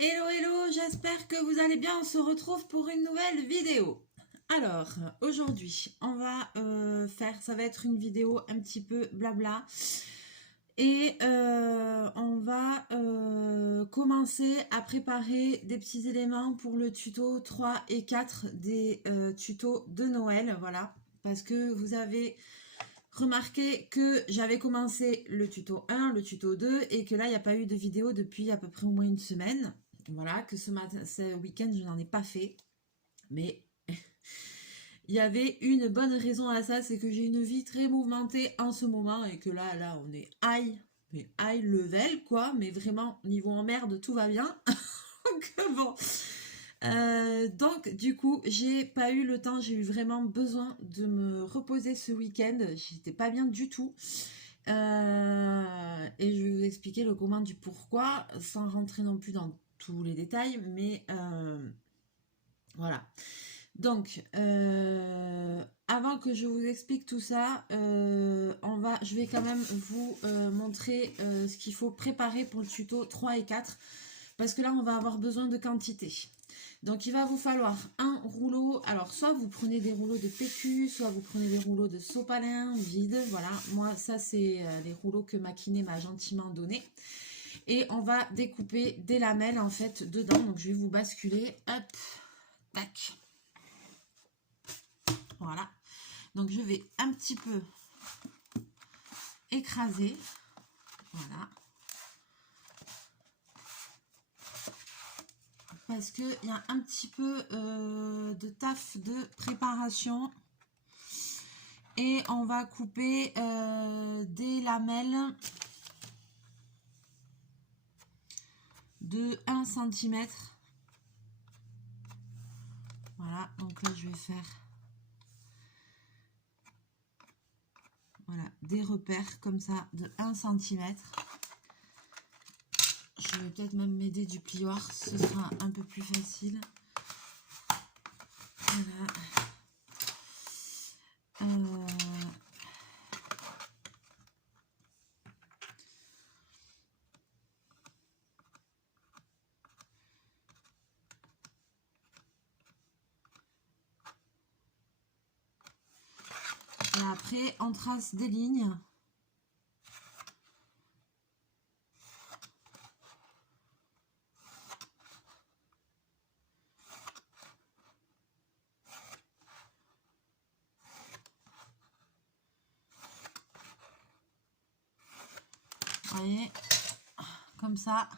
Hello hello, j'espère que vous allez bien, on se retrouve pour une nouvelle vidéo. Alors, aujourd'hui, on va ça va être une vidéo un petit peu blabla. Et on va commencer à préparer des petits éléments pour le tuto 3 et 4 des tutos de Noël, voilà. Parce que vous avez remarqué que j'avais commencé le tuto 1, le tuto 2 et que là, il n'y a pas eu de vidéo depuis à peu près au moins une semaine. Voilà, que ce week-end, je n'en ai pas fait. Mais il y avait une bonne raison à ça, c'est que j'ai une vie très mouvementée en ce moment et que là, on est high level, quoi. Mais vraiment, niveau emmerde, tout va bien. Donc, bon. Donc, du coup, j'ai pas eu le temps, j'ai eu vraiment besoin de me reposer ce week-end. J'étais pas bien du tout. Et je vais vous expliquer le comment du pourquoi, sans rentrer non plus dans tous les détails, mais voilà. Donc, avant que je vous explique tout ça, je vais quand même vous montrer ce qu'il faut préparer pour le tuto 3 et 4, parce que là, on va avoir besoin de quantité. Donc, il va vous falloir un rouleau. Alors, soit vous prenez des rouleaux de PQ, soit vous prenez des rouleaux de sopalin vide. Voilà, moi, ça, c'est les rouleaux que ma kiné m'a gentiment donné. Et on va découper des lamelles, en fait, dedans. Donc, je vais vous basculer. Hop, tac. Voilà. Donc, je vais un petit peu écraser. Voilà. Parce qu'il y a un petit peu de taf de préparation. Et on va couper des lamelles de 1 cm. Voilà, donc là, je vais faire des repères comme ça de 1 cm. Je vais peut-être même m'aider du plioir, ce sera un peu plus facile. Voilà. Et après, on trace des lignes. Vous voyez, comme ça.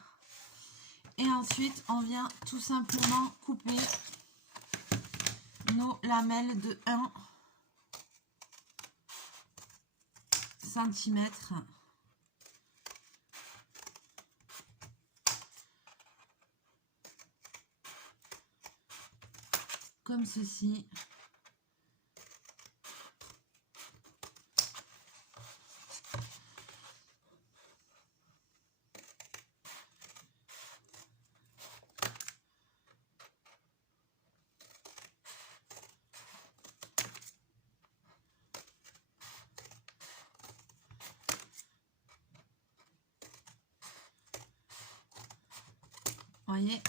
Et ensuite, on vient tout simplement couper nos lamelles de 1 cm. Comme ceci. Voyez,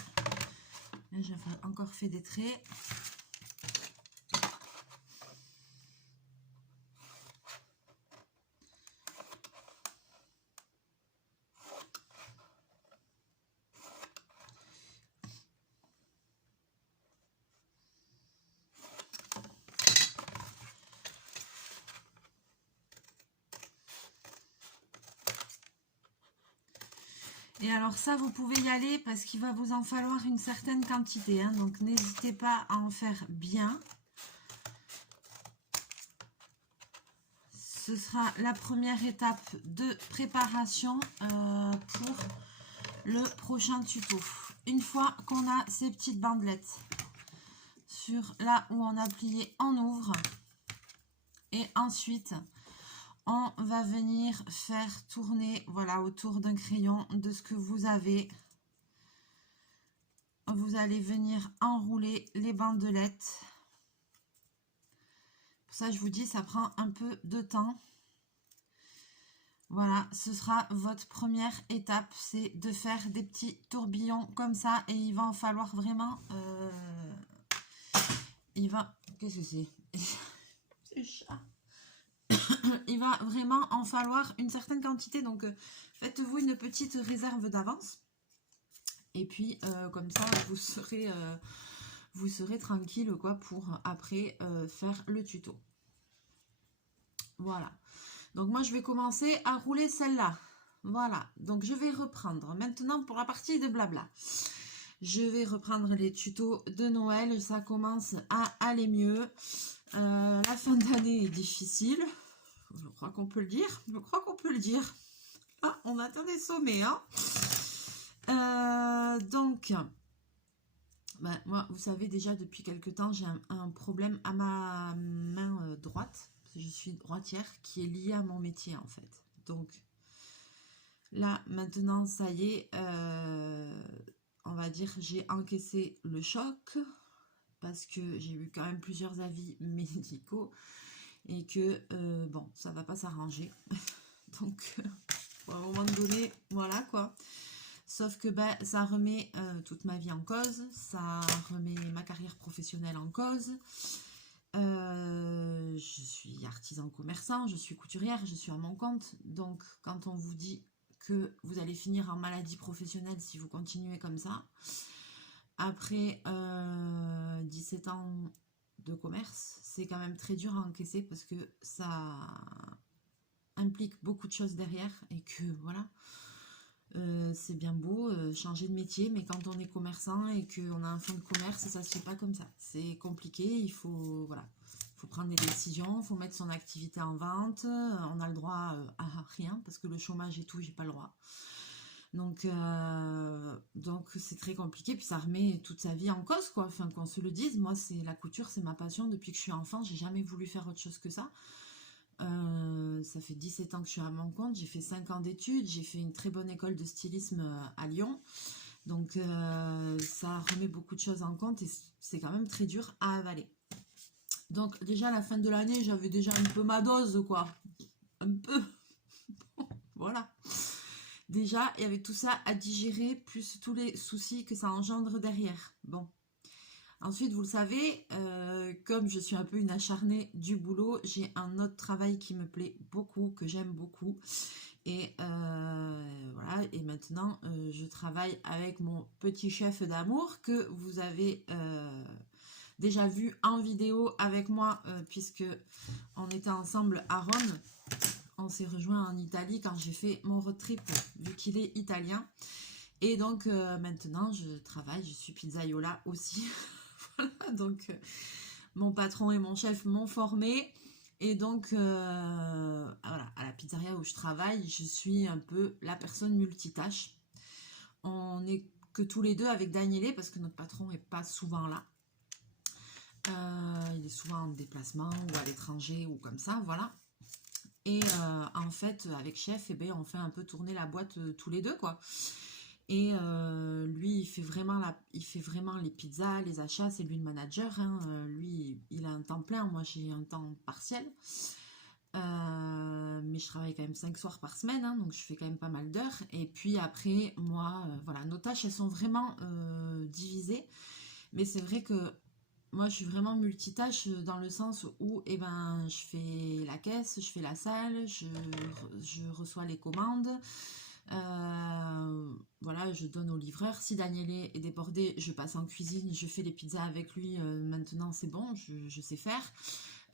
j'ai encore fait des traits. Et alors ça, vous pouvez y aller parce qu'il va vous en falloir une certaine quantité. Hein, donc n'hésitez pas à en faire bien. Ce sera la première étape de préparation pour le prochain tuto. Une fois qu'on a ces petites bandelettes sur là où on a plié, on ouvre. Et ensuite, on va venir faire tourner, voilà, autour d'un crayon de ce que vous avez. Vous allez venir enrouler les bandelettes. Pour ça, je vous dis, ça prend un peu de temps. Voilà, ce sera votre première étape, c'est de faire des petits tourbillons comme ça et il va en falloir vraiment... Qu'est-ce que c'est? C'est le chat. Il va vraiment en falloir une certaine quantité, donc faites-vous une petite réserve d'avance. Et puis, comme ça, vous serez tranquille quoi, pour après faire le tuto. Voilà. Donc moi, je vais commencer à rouler celle-là. Voilà. Donc je vais reprendre. Maintenant, pour la partie de blabla. Je vais reprendre les tutos de Noël. Ça commence à aller mieux. La fin d'année est difficile. Je crois qu'on peut le dire. Je crois qu'on peut le dire. Ah, on atteint des sommets, hein. Donc, ben, moi, vous savez déjà, depuis quelque temps, j'ai un problème à ma main droite. Je suis droitière, qui est liée à mon métier, en fait. Donc, là, maintenant, ça y est, on va dire, j'ai encaissé le choc, parce que j'ai eu quand même plusieurs avis médicaux, et que, bon, ça va pas s'arranger. Donc, à un moment donné, voilà, quoi. Sauf que ben, ça remet toute ma vie en cause, ça remet ma carrière professionnelle en cause. Je suis artisan commerçant, je suis couturière, je suis à mon compte. Donc quand on vous dit que vous allez finir en maladie professionnelle si vous continuez comme ça, après 17 ans de commerce, c'est quand même très dur à encaisser parce que ça implique beaucoup de choses derrière et que voilà. C'est bien beau changer de métier, mais quand on est commerçant et qu'on a un fonds de commerce, ça se fait pas comme ça. C'est compliqué, il faut, voilà, faut prendre des décisions, il faut mettre son activité en vente. On a le droit à rien parce que le chômage et tout, j'ai pas le droit. Donc c'est très compliqué, puis ça remet toute sa vie en cause, quoi. Enfin, qu'on se le dise, moi, c'est la couture, c'est ma passion depuis que je suis enfant. J'ai jamais voulu faire autre chose que ça. Ça fait 17 ans que je suis à mon compte, j'ai fait 5 ans d'études, j'ai fait une très bonne école de stylisme à Lyon. Donc ça remet beaucoup de choses en compte et c'est quand même très dur à avaler. Donc déjà à la fin de l'année, j'avais déjà un peu ma dose, quoi. Un peu. Voilà. Déjà, il y avait tout ça à digérer, plus tous les soucis que ça engendre derrière. Bon. Ensuite, vous le savez, comme je suis un peu une acharnée du boulot, j'ai un autre travail qui me plaît beaucoup, que j'aime beaucoup. Et voilà, et maintenant, je travaille avec mon petit chef d'amour que vous avez déjà vu en vidéo avec moi, puisque on était ensemble à Rome. On s'est rejoint en Italie quand j'ai fait mon road trip, vu qu'il est italien. Et donc, maintenant, je travaille, je suis pizzaiola aussi. Voilà, donc mon patron et mon chef m'ont formé et donc voilà, à la pizzeria où je travaille, je suis un peu la personne multitâche. On n'est que tous les deux avec Danielé parce que notre patron n'est pas souvent là. Il est souvent en déplacement ou à l'étranger ou comme ça, voilà. Et en fait, avec chef, eh bien, on fait un peu tourner la boîte tous les deux, quoi. Et lui, il fait vraiment les pizzas, les achats, c'est lui le manager. Hein. Lui, il a un temps plein, moi j'ai un temps partiel. Mais je travaille quand même 5 soirs par semaine, hein, donc je fais quand même pas mal d'heures. Et puis après, moi, voilà, nos tâches, elles sont vraiment divisées. Mais c'est vrai que moi, je suis vraiment multitâche dans le sens où eh ben, je fais la caisse, je fais la salle, je reçois les commandes. Voilà, je donne au livreur. Si Daniel est débordé, je passe en cuisine, je fais les pizzas avec lui. Maintenant, c'est bon, je sais faire.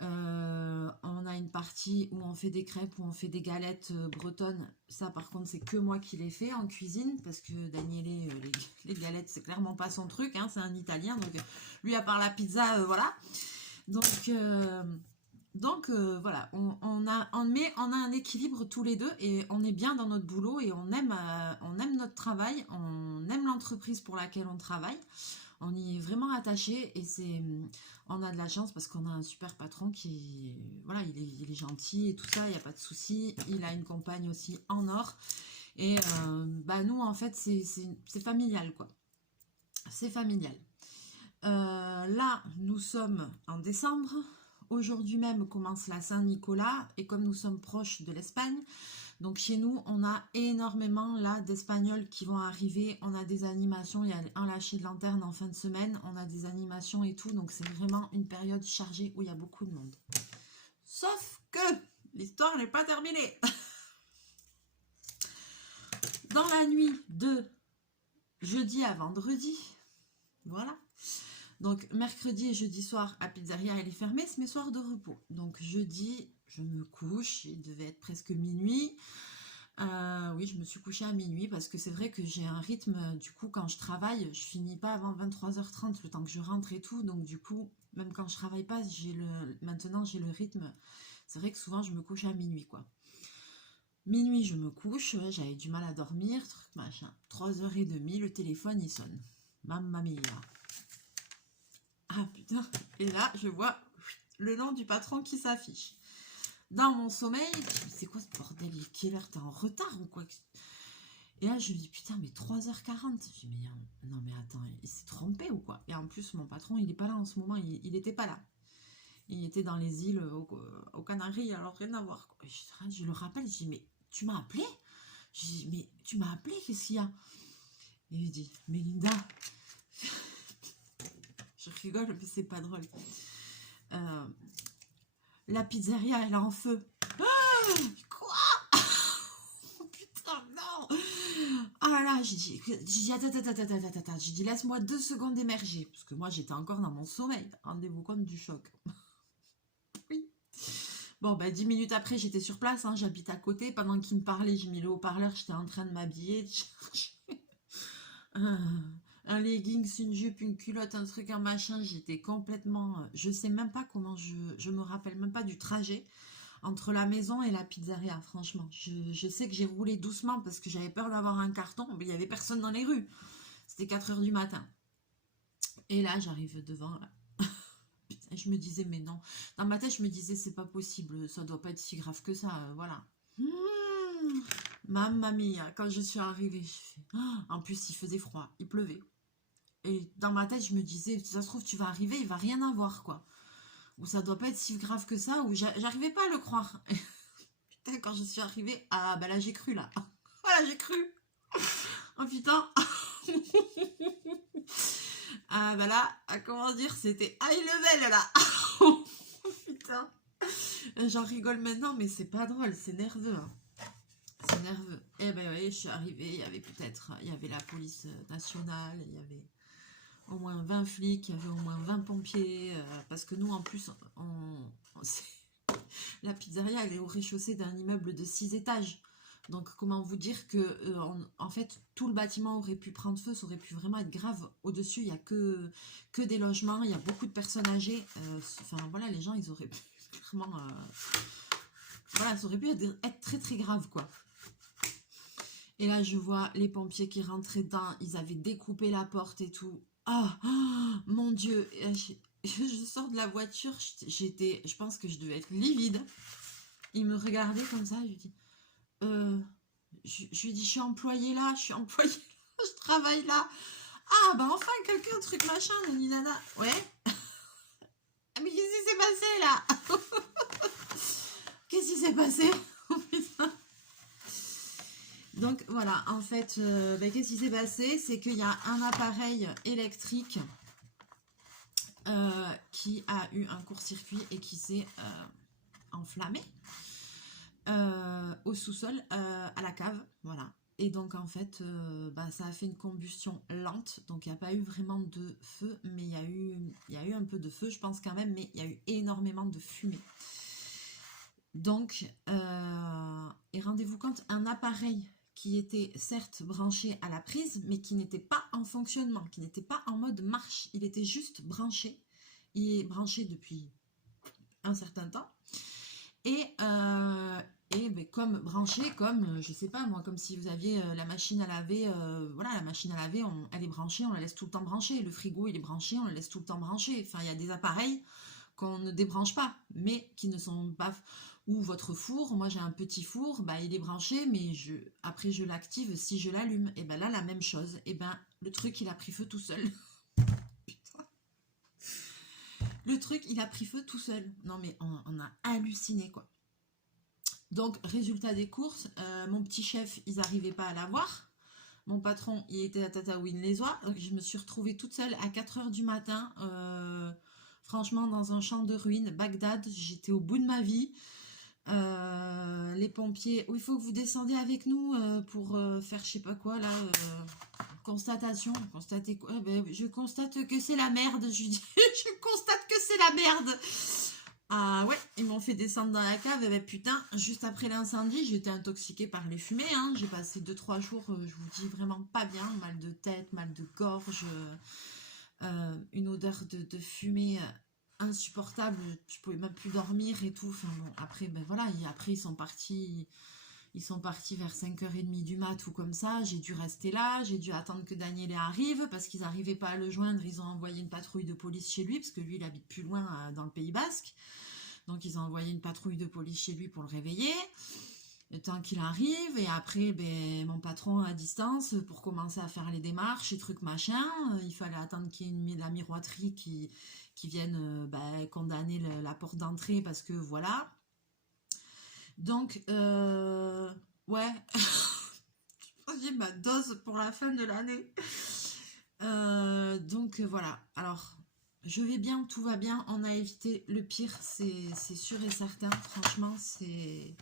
On a une partie où on fait des crêpes, où on fait des galettes bretonnes. Ça, par contre, c'est que moi qui les fais en cuisine parce que Daniel, les galettes, c'est clairement pas son truc. Hein, c'est un Italien, donc lui, à part la pizza, voilà. Donc voilà, on a un équilibre tous les deux et on est bien dans notre boulot et on aime notre travail, on aime l'entreprise pour laquelle on travaille, on y est vraiment attaché et on a de la chance parce qu'on a un super patron qui, voilà, il est gentil et tout ça, il n'y a pas de souci, il a une compagne aussi en or et bah nous en fait c'est familial quoi, c'est familial. Là nous sommes en décembre. Aujourd'hui même commence la Saint-Nicolas et comme nous sommes proches de l'Espagne, Donc chez nous, on a énormément là d'Espagnols qui vont arriver. On a des animations, il y a un lâcher de lanterne en fin de semaine. On a des animations et tout. Donc c'est vraiment une période chargée où il y a beaucoup de monde. Sauf que l'histoire n'est pas terminée. Dans la nuit de jeudi à vendredi, voilà. Donc mercredi et jeudi soir, à Pizzeria, elle est fermée, c'est mes soirs de repos. Donc jeudi, je me couche, il devait être presque minuit. Oui, je me suis couchée à minuit parce que c'est vrai que j'ai un rythme, du coup, quand je travaille, je finis pas avant 23h30, le temps que je rentre et tout. Donc du coup, même quand je travaille pas, maintenant j'ai le rythme. C'est vrai que souvent, je me couche à minuit, quoi. Minuit, je me couche, j'avais du mal à dormir, truc machin. 3h30, le téléphone, il sonne. Mamma mia. Ah putain, et là, je vois le nom du patron qui s'affiche. Dans mon sommeil, c'est quoi ce bordel? Quelle heure? T'es en retard ou quoi? Et là, je me dis, putain, mais 3h40. Je dis, mais non, mais attends, il s'est trompé ou quoi? Et en plus, mon patron, il n'est pas là en ce moment, il n'était pas là. Il était dans les îles aux Canaries, alors rien à voir, quoi. Je le rappelle, je dis, mais tu m'as appelé? Je dis, mais tu m'as appelé, qu'est-ce qu'il y a? Et il dit, mais Linda, je rigole, mais c'est pas drôle. La pizzeria, elle est en feu. Ah, quoi? Oh, putain, non. Ah là, j'ai dit, attends. J'ai dit, laisse-moi 2 secondes émerger. Parce que moi, j'étais encore dans mon sommeil. Rendez-vous compte du choc. Oui. Bon, 10 minutes après, j'étais sur place. Hein, j'habite à côté. Pendant qu'il me parlait, j'ai mis le haut-parleur. J'étais en train de m'habiller, de chercher un leggings, une jupe, une culotte, un truc, un machin. J'étais complètement... Je sais même pas comment... Je me rappelle même pas du trajet entre la maison et la pizzeria, franchement. Je sais que j'ai roulé doucement parce que j'avais peur d'avoir un carton, mais il n'y avait personne dans les rues. C'était 4h du matin. Et là, j'arrive devant. Là. Putain, je me disais, mais non. Dans ma tête, je me disais, c'est pas possible, ça doit pas être si grave que ça, voilà. Mamma mia, quand je suis arrivée, en plus, il faisait froid, il pleuvait. Et dans ma tête, je me disais, ça se trouve, tu vas arriver, il va rien avoir, quoi. Ou ça doit pas être si grave que ça, ou j'arrivais pas à le croire. Putain, quand je suis arrivée, ah bah là j'ai cru là. Voilà, j'ai cru. Oh putain. Ah bah là, comment dire, c'était high level là. Oh putain. J'en rigole maintenant, mais c'est pas drôle, c'est nerveux. Hein. C'est nerveux. Et ben oui, je suis arrivée, il y avait la police nationale, il y avait au moins 20 flics, il y avait au moins 20 pompiers, parce que nous en plus, la pizzeria elle est au rez-de-chaussée d'un immeuble de 6 étages. Donc comment vous dire que en fait tout le bâtiment aurait pu prendre feu, ça aurait pu vraiment être grave. Au-dessus il n'y a que des logements, il y a beaucoup de personnes âgées. Enfin voilà, les gens ils auraient pu vraiment... voilà, ça aurait pu être très très grave quoi. Et là je vois les pompiers qui rentraient dedans, ils avaient découpé la porte et tout. Ah, oh, mon Dieu, je sors de la voiture, je pense que je devais être livide. Il me regardait comme ça, je lui dis, je lui dis, je suis employée là, je travaille là. Ah, bah enfin, quelqu'un, truc machin, nana. Ouais. Mais qu'est-ce qui s'est passé là? Qu'est-ce qui s'est passé? Oh putain. Donc voilà, en fait, qu'est-ce qui s'est passé? C'est qu'il y a un appareil électrique qui a eu un court-circuit et qui s'est enflammé au sous-sol, à la cave, voilà. Et donc en fait, ça a fait une combustion lente, donc il n'y a pas eu vraiment de feu, mais il y a eu un peu de feu, je pense quand même, mais il y a eu énormément de fumée. Donc, et rendez-vous compte, un appareil qui était certes branché à la prise, mais qui n'était pas en fonctionnement, qui n'était pas en mode marche, il était juste branché. Il est branché depuis un certain temps. Et comme branché, comme, je sais pas moi, comme si vous aviez la machine à laver, voilà, la machine à laver, elle est branchée, on la laisse tout le temps branchée. Le frigo, il est branché, on le laisse tout le temps branché. Enfin, il y a des appareils qu'on ne débranche pas, mais qui ne sont pas... Ou votre four, moi j'ai un petit four, il est branché, mais après je l'active si je l'allume. Et là, la même chose. Et le truc, il a pris feu tout seul. Putain. Le truc, il a pris feu tout seul. Non mais on a halluciné, quoi. Donc, résultat des courses, mon petit chef, ils n'arrivaient pas à l'avoir. Mon patron, il était à Tataouine-les-Oies. Donc, je me suis retrouvée toute seule à 4 heures du matin, franchement, dans un champ de ruines, Bagdad. J'étais au bout de ma vie. Les pompiers, oh, il faut que vous descendiez avec nous pour faire je sais pas quoi, là. Constatation. Constater quoi? Je constate que c'est la merde. Je dis, je constate que c'est la merde. Ah ouais, ils m'ont fait descendre dans la cave, et ben putain, juste après l'incendie, j'étais intoxiquée par les fumées, hein. J'ai passé 2-3 jours, je vous dis vraiment pas bien, mal de tête, mal de gorge, une odeur de fumée insupportable, je pouvais même plus dormir et tout. Enfin bon, après, ben voilà, après ils sont partis vers 5h30 du mat ou comme ça, j'ai dû rester là, j'ai dû attendre que Daniel arrive, parce qu'ils n'arrivaient pas à le joindre, ils ont envoyé une patrouille de police chez lui, parce que lui il habite plus loin dans le Pays Basque. Donc ils ont envoyé une patrouille de police chez lui pour le réveiller, le temps qu'il arrive, et après ben, mon patron à distance pour commencer à faire les démarches et trucs machin. Il fallait attendre qu'il y ait la miroiterie qui vienne condamner la porte d'entrée, parce que voilà. Donc ouais, j'ai ma dose pour la fin de l'année. Donc voilà, alors je vais bien, tout va bien, on a évité le pire, c'est sûr et certain, franchement, c'est...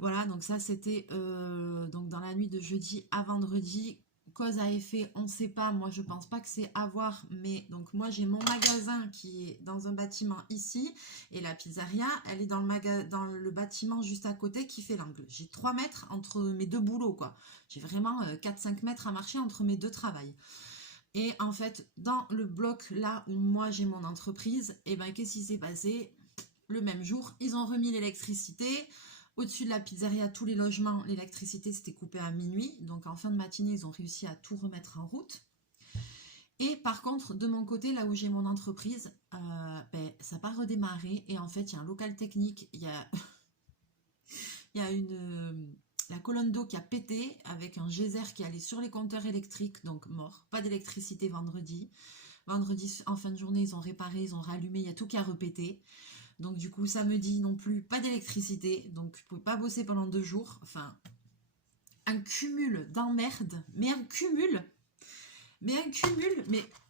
Voilà, donc ça c'était donc dans la nuit de jeudi à vendredi, cause à effet, on ne sait pas, moi je pense pas que c'est à voir, mais donc moi j'ai mon magasin qui est dans un bâtiment ici, et la pizzeria, elle est dans le bâtiment juste à côté qui fait l'angle. J'ai 3 mètres entre mes deux boulots, quoi. J'ai vraiment 4-5 mètres à marcher entre mes deux travails. Et en fait, dans le bloc là où moi j'ai mon entreprise, et ben qu'est-ce qui s'est passé? Le même jour, ils ont remis l'électricité. Au-dessus de la pizzeria, tous les logements, l'électricité s'était coupée à minuit. Donc en fin de matinée, ils ont réussi à tout remettre en route. Et par contre, de mon côté, là où j'ai mon entreprise, ça n'a pas redémarré. Et en fait, il y a un local technique, il y a, il y a la colonne d'eau qui a pété avec un geyser qui allait sur les compteurs électriques, donc mort. Pas d'électricité vendredi. Vendredi, en fin de journée, ils ont réparé, ils ont rallumé, il y a tout qui a repété. Donc du coup, samedi non plus, pas d'électricité. Donc je ne pouvais pas bosser pendant 2 jours. Enfin, un cumul d'emmerdes. Mais un cumul. Mais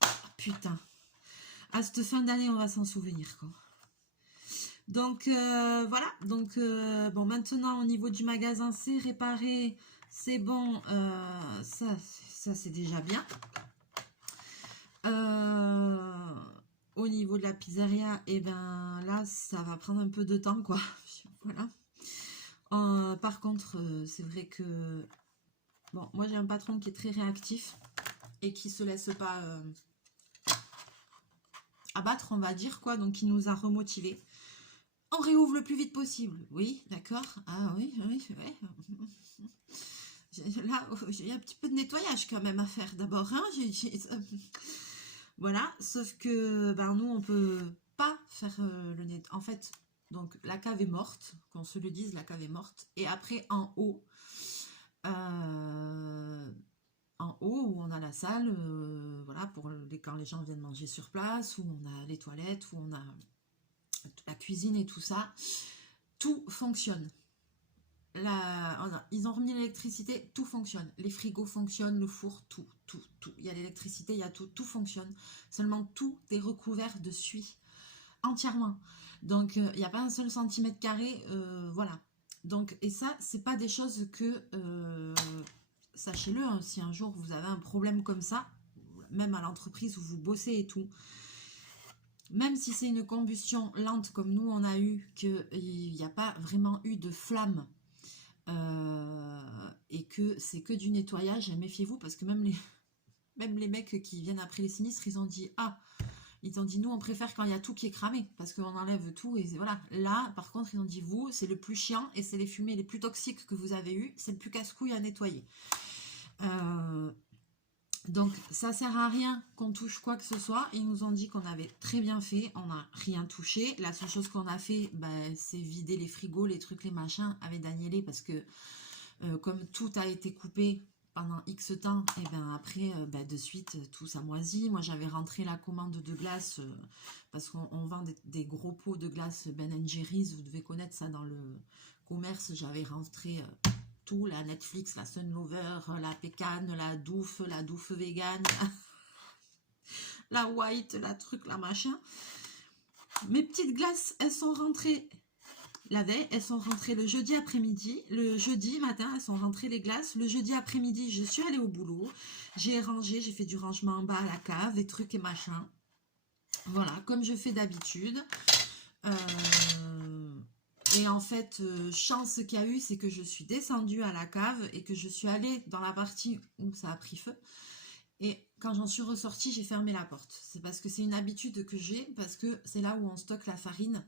oh, putain. À cette fin d'année, on va s'en souvenir, quoi. Donc voilà, donc bon, maintenant au niveau du magasin, c'est réparé, c'est bon, ça c'est déjà bien. Au niveau de la pizzeria, et ben là ça va prendre un peu de temps, quoi. Voilà. Par contre, c'est vrai que bon, moi j'ai un patron qui est très réactif et qui se laisse pas abattre, on va dire, quoi, donc il nous a remotivés. On réouvre le plus vite possible. Oui, d'accord. Ah oui, oui, oui. Là, il y a un petit peu de nettoyage quand même à faire d'abord. Hein. Voilà, sauf que ben, nous, on peut pas faire le nettoyage. En fait, donc la cave est morte, qu'on se le dise, la cave est morte. Et après, en haut où on a la salle, voilà, pour quand les gens viennent manger sur place, où on a les toilettes, où on a la cuisine et tout ça, tout fonctionne. Ils ont remis l'électricité, tout fonctionne. Les frigos fonctionnent, le four, tout. Il y a l'électricité, il y a tout fonctionne. Seulement tout est recouvert de suie, entièrement. Donc il n'y a pas un seul centimètre carré, voilà. Donc, et ça, c'est pas des choses que, sachez-le, hein, si un jour vous avez un problème comme ça, même à l'entreprise où vous bossez et tout, même si c'est une combustion lente comme nous on a eu, qu'il n'y a pas vraiment eu de flamme, et que c'est que du nettoyage, méfiez-vous, parce que même les mecs qui viennent après les sinistres, ils ont dit nous on préfère quand il y a tout qui est cramé, parce qu'on enlève tout, et voilà. Là par contre ils ont dit vous, c'est le plus chiant et c'est les fumées les plus toxiques que vous avez eues, c'est le plus casse-couille à nettoyer. Donc ça sert à rien qu'on touche quoi que ce soit. Ils nous ont dit qu'on avait très bien fait, on n'a rien touché. La seule chose qu'on a fait, c'est vider les frigos, les trucs, les machins avec Danielé, parce que comme tout a été coupé pendant X temps, et ben après de suite tout ça moisit. Moi j'avais rentré la commande de glace, parce qu'on vend des gros pots de glace Ben & Jerry's, vous devez connaître ça commerce, j'avais rentré tout, la Netflix, la Sunlover, la Pécane, la Douf vegan, la White, la truc, la machin. Mes petites glaces, elles sont rentrées la veille, elles sont rentrées le jeudi après-midi. Le jeudi matin, elles sont rentrées les glaces. Le jeudi après-midi, je suis allée au boulot. J'ai rangé, j'ai fait du rangement en bas à la cave, des trucs et machin. Voilà, comme je fais d'habitude. Et en fait, chance qu'il y a eu, c'est que je suis descendue à la cave et que je suis allée dans la partie où ça a pris feu. Et quand j'en suis ressortie, j'ai fermé la porte. C'est parce que c'est une habitude que j'ai, parce que c'est là où on stocke la farine.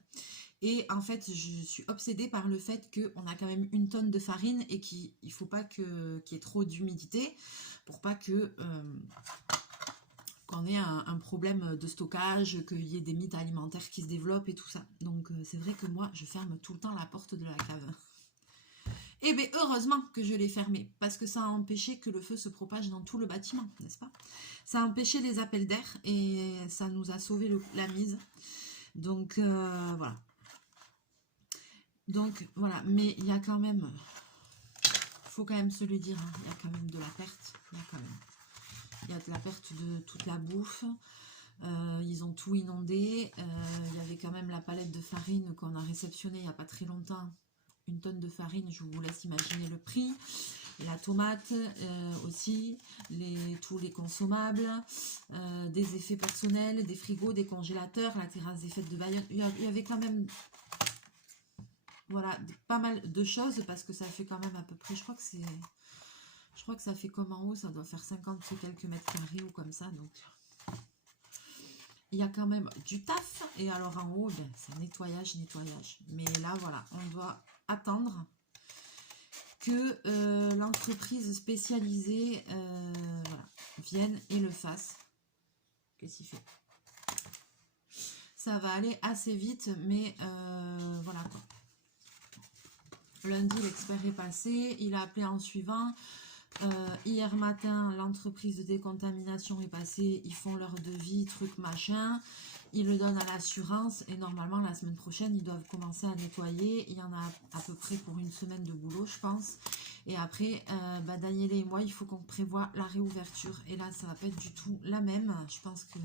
Et en fait, je suis obsédée par le fait qu'on a quand même 1 tonne de farine et qu'il ne faut pas qu'il y ait trop d'humidité pour pas qu'on ait un problème de stockage, qu'il y ait des mythes alimentaires qui se développent et tout ça. Donc c'est vrai que moi, je ferme tout le temps la porte de la cave. Et bien heureusement que je l'ai fermée, parce que ça a empêché que le feu se propage dans tout le bâtiment, n'est-ce pas? Ça a empêché les appels d'air et ça nous a sauvé la mise. Donc voilà. Donc voilà, mais il y a quand même, faut quand même se le dire, hein, il y a quand même de la perte, il y a de la perte de toute la bouffe, ils ont tout inondé, il y avait quand même la palette de farine qu'on a réceptionnée il n'y a pas très longtemps, 1 tonne de farine, je vous laisse imaginer le prix, la tomate aussi, tous les consommables, des effets personnels, des frigos, des congélateurs, la terrasse des fêtes de Bayonne, il y avait quand même... Voilà, pas mal de choses parce que ça fait quand même à peu près, je crois que ça fait comme en haut, ça doit faire 50 quelques mètres carrés ou comme ça, donc il y a quand même du taf. Et alors en haut, ben, c'est nettoyage. Mais là, voilà, on doit attendre que l'entreprise spécialisée voilà, vienne et le fasse. Qu'est-ce qu'il fait? Ça va aller assez vite, mais voilà quoi. Lundi, l'expert est passé, il a appelé en suivant. Hier matin, l'entreprise de décontamination est passée, ils font leur devis, truc machin, ils le donnent à l'assurance et normalement la semaine prochaine, ils doivent commencer à nettoyer. Il y en a à peu près pour 1 semaine de boulot, je pense. Et après, Daniel et moi, il faut qu'on prévoie la réouverture. Et là, ça va pas être du tout la même. Je pense que...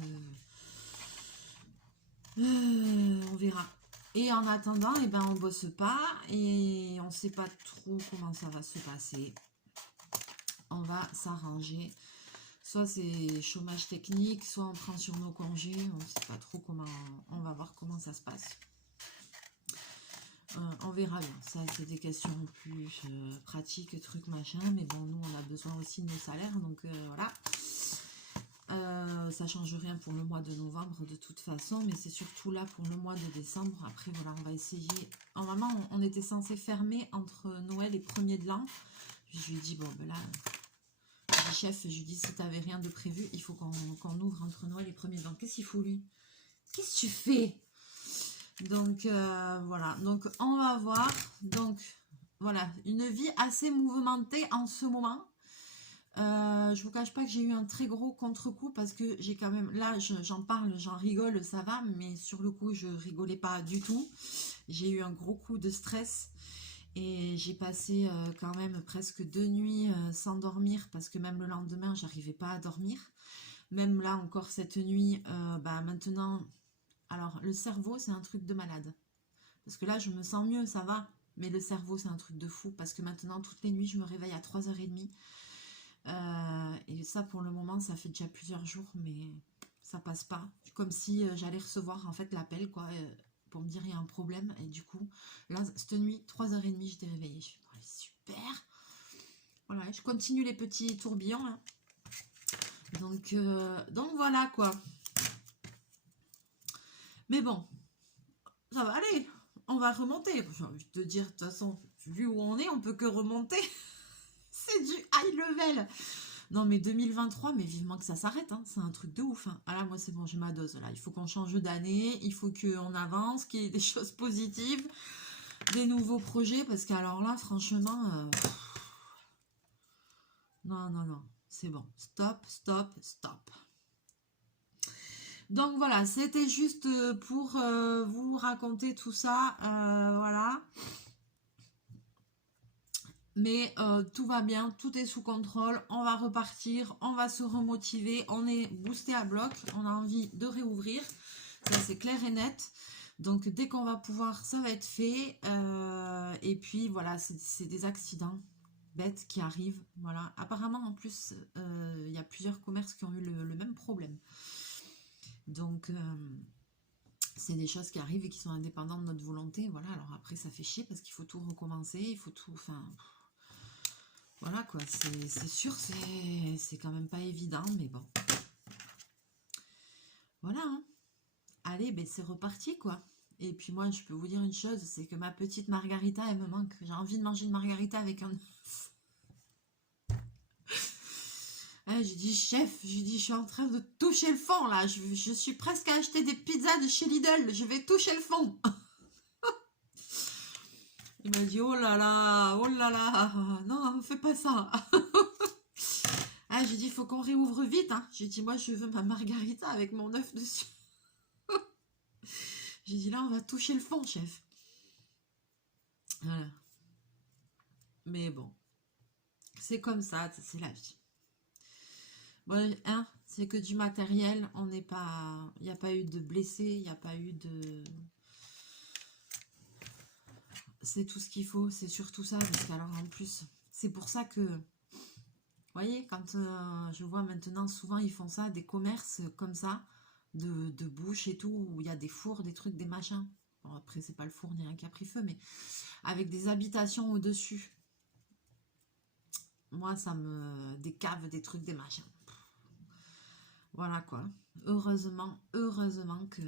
on verra. Et en attendant, eh ben, on bosse pas et on sait pas trop comment ça va se passer. On va s'arranger. Soit c'est chômage technique, soit on prend sur nos congés. On ne sait pas trop comment. On va voir comment ça se passe. On verra bien. Ça, c'est des questions plus pratiques, trucs, machin. Mais bon, nous, on a besoin aussi de nos salaires. Donc, voilà. Ça change rien pour le mois de novembre de toute façon, mais c'est surtout là pour le mois de décembre. Après voilà, on va essayer. Normalement on était censé fermer entre Noël et 1er de l'an. Je lui ai dit bon ben là, je dis, chef, je lui dis si t'avais rien de prévu, il faut qu'on ouvre entre Noël et 1er de l'an. Qu'est-ce qu'il faut lui? Qu'est-ce que tu fais? Donc voilà, donc on va voir. Donc voilà, une vie assez mouvementée en ce moment. Je vous cache pas que j'ai eu un très gros contre-coup parce que j'ai quand même, là j'en parle, j'en rigole, ça va, mais sur le coup je rigolais pas du tout. J'ai eu un gros coup de stress et j'ai passé quand même presque 2 nuits sans dormir parce que même le lendemain j'arrivais pas à dormir. Même là encore cette nuit, maintenant, alors le cerveau c'est un truc de malade. Parce que là je me sens mieux, ça va, mais le cerveau c'est un truc de fou parce que maintenant toutes les nuits je me réveille à 3h30. Et ça pour le moment ça fait déjà plusieurs jours mais ça passe pas, comme si j'allais recevoir en fait l'appel quoi, pour me dire il y a un problème. Et du coup là cette nuit 3h30 j'étais réveillée, je suis oh, super, voilà, je continue les petits tourbillons hein. Donc voilà quoi, mais bon ça va aller, on va remonter. J'ai envie de te dire, de toute façon vu où on est on peut que remonter. C'est du high level. Non mais 2023, mais vivement que ça s'arrête, hein. C'est un truc de ouf. Hein. Ah là, moi c'est bon, j'ai ma dose. Là, il faut qu'on change d'année, il faut qu'on avance, qu'il y ait des choses positives, des nouveaux projets, parce qu'alors là, franchement, non, c'est bon. Stop. Donc voilà, c'était juste pour vous raconter tout ça, voilà. Mais tout va bien, tout est sous contrôle, on va repartir, on va se remotiver, on est boosté à bloc, on a envie de réouvrir, ça c'est clair et net. Donc dès qu'on va pouvoir, ça va être fait. Et puis voilà, c'est des accidents bêtes qui arrivent. Voilà. Apparemment en plus, il y a plusieurs commerces qui ont eu le même problème. Donc c'est des choses qui arrivent et qui sont indépendantes de notre volonté. Voilà, alors après ça fait chier parce qu'il faut tout recommencer, il faut tout... Enfin, voilà quoi, c'est sûr, c'est quand même pas évident, mais bon. Voilà, hein. Allez, ben c'est reparti quoi. Et puis moi, je peux vous dire une chose, c'est que ma petite margarita, elle me manque. J'ai envie de manger une margarita avec un œuf. J'ai dit, chef, je suis en train de toucher le fond là. Je suis presque à acheter des pizzas de chez Lidl. Je vais toucher le fond. Il m'a dit, oh là là, non, fais pas ça. J'ai dit, il faut qu'on réouvre vite. Hein. J'ai dit, moi, je veux ma margarita avec mon œuf dessus. J'ai dit, là, on va toucher le fond, chef. Voilà. Mais bon, c'est comme ça, c'est la vie. Bon, hein, c'est que du matériel, on n'est pas... Il n'y a pas eu de blessés, il n'y a pas eu de... C'est tout ce qu'il faut, c'est surtout ça, parce qu'alors en plus, c'est pour ça que... Vous voyez, quand je vois maintenant, souvent ils font ça, des commerces comme ça, de bouche et tout, où il y a des fours, des trucs, des machins. Bon, après, c'est pas le four ni un qui a pris feu, mais avec des habitations au-dessus. Moi, ça me... Des caves, des trucs, des machins. Voilà quoi. Heureusement que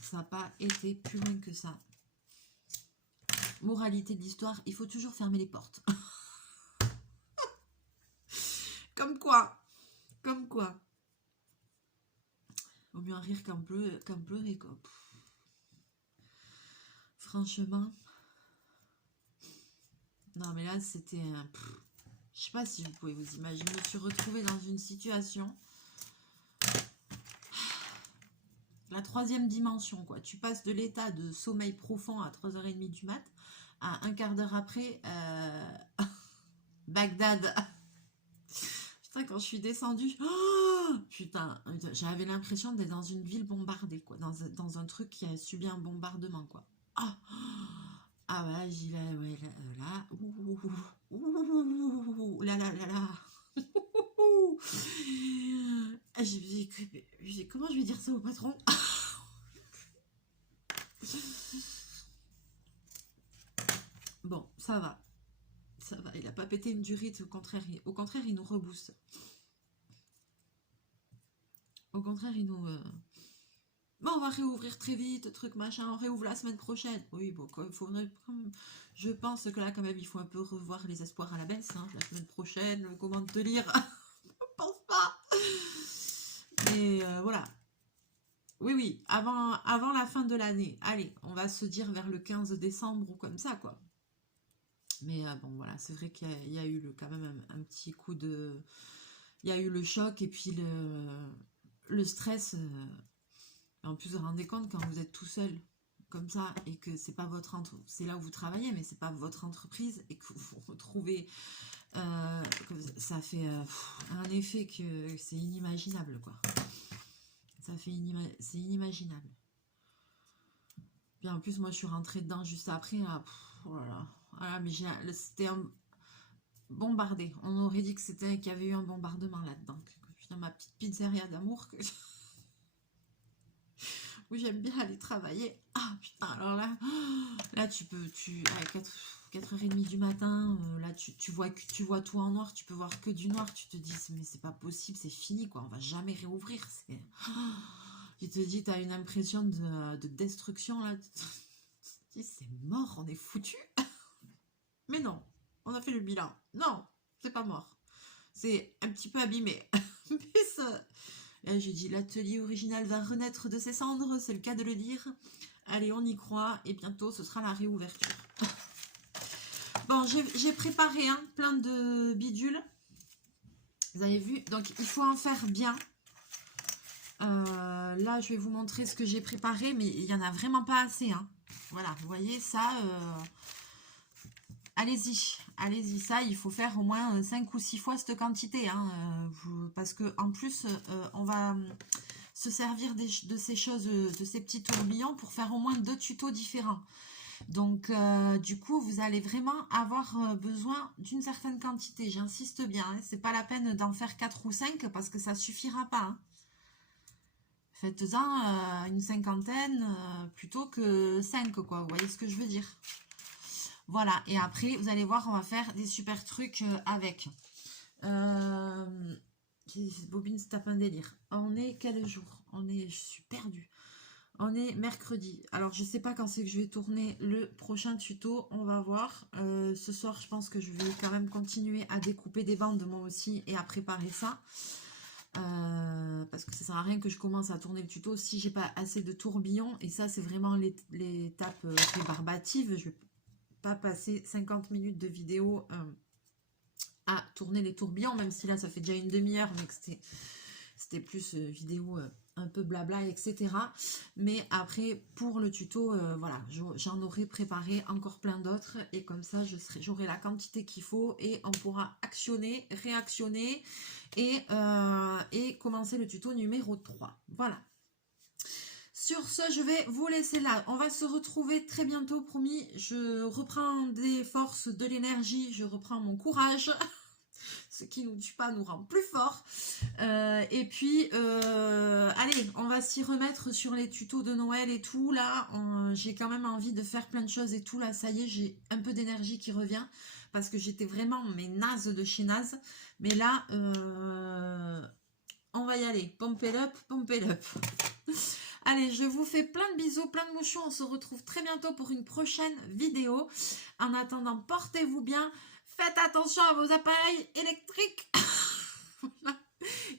ça n'a pas été plus loin que ça. Moralité de l'histoire, il faut toujours fermer les portes. Comme quoi. Comme quoi. Vaut mieux en rire qu'en pleurer, quoi. Franchement. Non, mais là, c'était un... Je sais pas si vous pouvez vous imaginer. Je me suis retrouvée dans une situation... La troisième dimension, quoi. Tu passes de l'état de sommeil profond à 3h30 du mat à un quart d'heure après, Bagdad. Putain, quand je suis descendue, oh, putain, j'avais l'impression d'être dans une ville bombardée, quoi. Dans un truc qui a subi un bombardement, quoi. Ah, ah ouais, j'y vais, ouais, là, là, là. J'ai dit, comment je vais dire ça au patron? Bon, ça va. Ça va, il a pas pété une durite, au contraire, il nous rebooste. Au contraire, il nous... Bon, on va réouvrir très vite, truc machin, on réouvre la semaine prochaine. Oui, bon, il faudrait... Je pense que là, quand même, il faut un peu revoir les espoirs à la baisse. Hein. La semaine prochaine, comment te lire? Je pense pas. Mais voilà. Oui, avant la fin de l'année. Allez, on va se dire vers le 15 décembre ou comme ça, quoi. Mais bon, voilà, c'est vrai qu'il y a eu quand même un petit coup de... Il y a eu le choc et puis le stress. En plus, vous vous rendez compte quand vous êtes tout seul comme ça et que c'est pas votre entreprise, c'est là où vous travaillez, mais c'est pas votre entreprise et que vous vous retrouvez... ça fait un effet que c'est inimaginable, quoi. Ça fait c'est inimaginable. Puis en plus, moi, je suis rentrée dedans juste après. Là, oh là là. Voilà, mais c'était bombardé. On aurait dit que qu'il y avait eu un bombardement là-dedans. Putain, ma petite pizzeria d'amour où j'aime bien aller travailler. Ah putain, alors là tu peux, à 4h30 du matin, là tu vois tout en noir, tu peux voir que du noir, tu te dis mais c'est pas possible, c'est fini quoi, on va jamais réouvrir. Tu te dis, t'as une impression de destruction là. Tu te dis c'est mort, on est foutu. Mais non, on a fait le bilan. Non, c'est pas mort. C'est un petit peu abîmé. Mais ça... Là, j'ai dit, l'atelier original va renaître de ses cendres, c'est le cas de le dire. Allez, on y croit, et bientôt, ce sera la réouverture. Bon, j'ai préparé plein de bidules. Vous avez vu? Donc, il faut en faire bien. Là, je vais vous montrer ce que j'ai préparé, mais il n'y en a vraiment pas assez. Hein. Voilà, vous voyez, ça... allez-y, ça, il faut faire au moins 5 ou 6 fois cette quantité, hein, parce que en plus, on va se servir de ces choses, de ces petits tourbillons pour faire au moins 2 tutos différents. Donc, du coup, vous allez vraiment avoir besoin d'une certaine quantité, j'insiste bien, hein, c'est pas la peine d'en faire 4 ou 5 parce que ça suffira pas, hein. Faites-en une cinquantaine plutôt que 5, quoi, vous voyez ce que je veux dire? Voilà, et après, vous allez voir, on va faire des super trucs avec. Bobine se tape un délire. On est quel jour? Je suis perdue. On est mercredi. Alors, je sais pas quand c'est que je vais tourner le prochain tuto. On va voir. Ce soir, je pense que je vais quand même continuer à découper des bandes moi aussi et à préparer ça. Parce que ça sert à rien que je commence à tourner le tuto si j'ai pas assez de tourbillons. Et ça, c'est vraiment l'étape rébarbative. Je vais pas passer 50 minutes de vidéo à tourner les tourbillons, même si là ça fait déjà une demi-heure, mais que c'était plus vidéo un peu blabla, etc. Mais après, pour le tuto, voilà, j'en aurai préparé encore plein d'autres, et comme ça, j'aurai la quantité qu'il faut, et on pourra actionner, réactionner, et commencer le tuto numéro 3. Voilà. Sur ce, je vais vous laisser là. On va se retrouver très bientôt, promis. Je reprends des forces, de l'énergie, je reprends mon courage. Ce qui ne nous tue pas nous rend plus forts. Et puis, allez, on va s'y remettre sur les tutos de Noël et tout. Là, j'ai quand même envie de faire plein de choses et tout. Là, ça y est, j'ai un peu d'énergie qui revient. Parce que j'étais vraiment naze de chez naze. Mais là, on va y aller. Pump it up, pump it up. Allez, je vous fais plein de bisous, plein de mouchons. On se retrouve très bientôt pour une prochaine vidéo. En attendant, portez-vous bien. Faites attention à vos appareils électriques.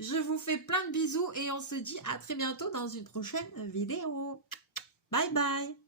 Je vous fais plein de bisous et on se dit à très bientôt dans une prochaine vidéo. Bye bye.